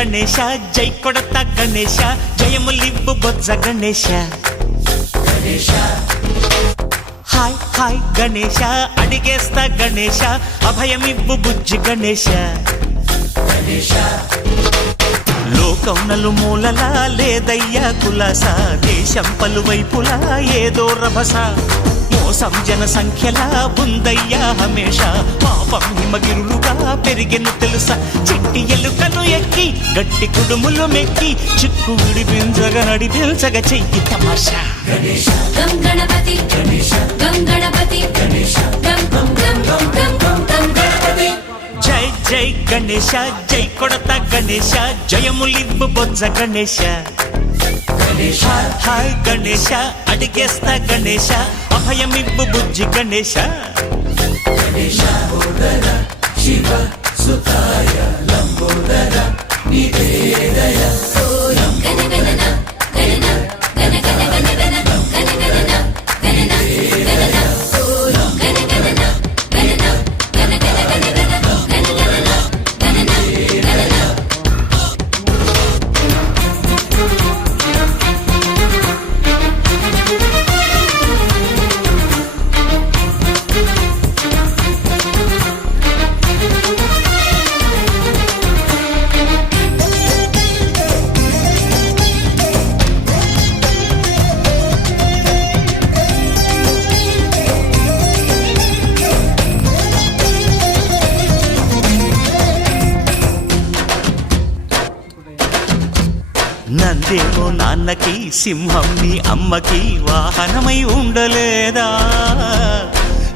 గణేశ జై కొడత గణేశ జయములివ్వు బొజ్జ Ganesha hi hi Ganesha అడిగేస్తా Ganesha అభయమివ్వు బుజ్జి గణేశ లోకం నలుమూలలా లేదయ్యా కులాస దేశం పలువైపులా ఏదో రభస మోసం జన సంఖ్యలా ఉందయ్యా హమేష పాపం హిమగిరులుగా పెరిగెను తెలుసా చిట్టి ఎలుకను ఎక్కి గట్టి కుడుములు మెక్కి చిక్కు విడిపించగా నడిపించగా చెయ్యి తమాషా గం గణపతి గం గణపతి గం గం గం గం గం గం గణపతి జై జై గణేశ జై కొడత గణేశ జయములివ్వు బొజ్జ గణేశ హాయ్ గణేశ అడిగేస్తా గణేశ అభయమివ్వు బుజ్జి గణేశ శివ సుతాయ లంబోదర నివేదయ గణగణన గణన గణ గణ గణ గణ గణగణన గణన గణన గణగణన గణన గణ గణ గణ గణ గణగణన గణన గణన నందేమో నాన్నకి సింహం నీ అమ్మకి వాహనమై ఉండలేదా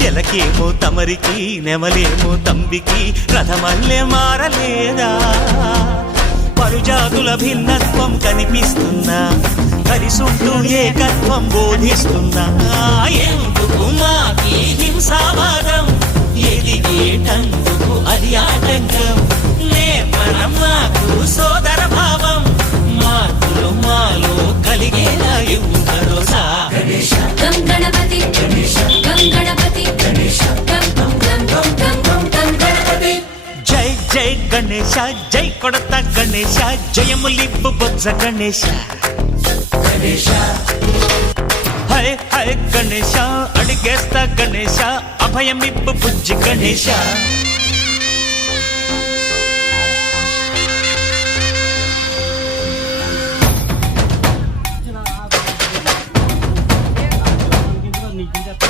ఎలకేమో తమరికి నెమలేమో తంబికి రథమల్లే మారలేదా పలుజాతుల భిన్నత్వం కనిపిస్తున్నా కలిసుంటూ ఏకత్వం బోధిస్తున్నా ఎందుకు మాకి హింసావాదం ఎదిగేటందుకు అది ఆటంకం నేపరం మాకు సోదర భావం మార్పులు మాలో కలిగేలా ఇవ్వు భరోసా గం గణపతి గం గణపతి గం గం గం గం గం గం గం గణపతి జై జై గణేశ జై కొడత గణేశ జయములివ్వు బొజ్జ గణేశ హై హై గణేశ అడిగేస్తా గణేశ అభయమివ్వు బుజ్జి గణేశ నీకు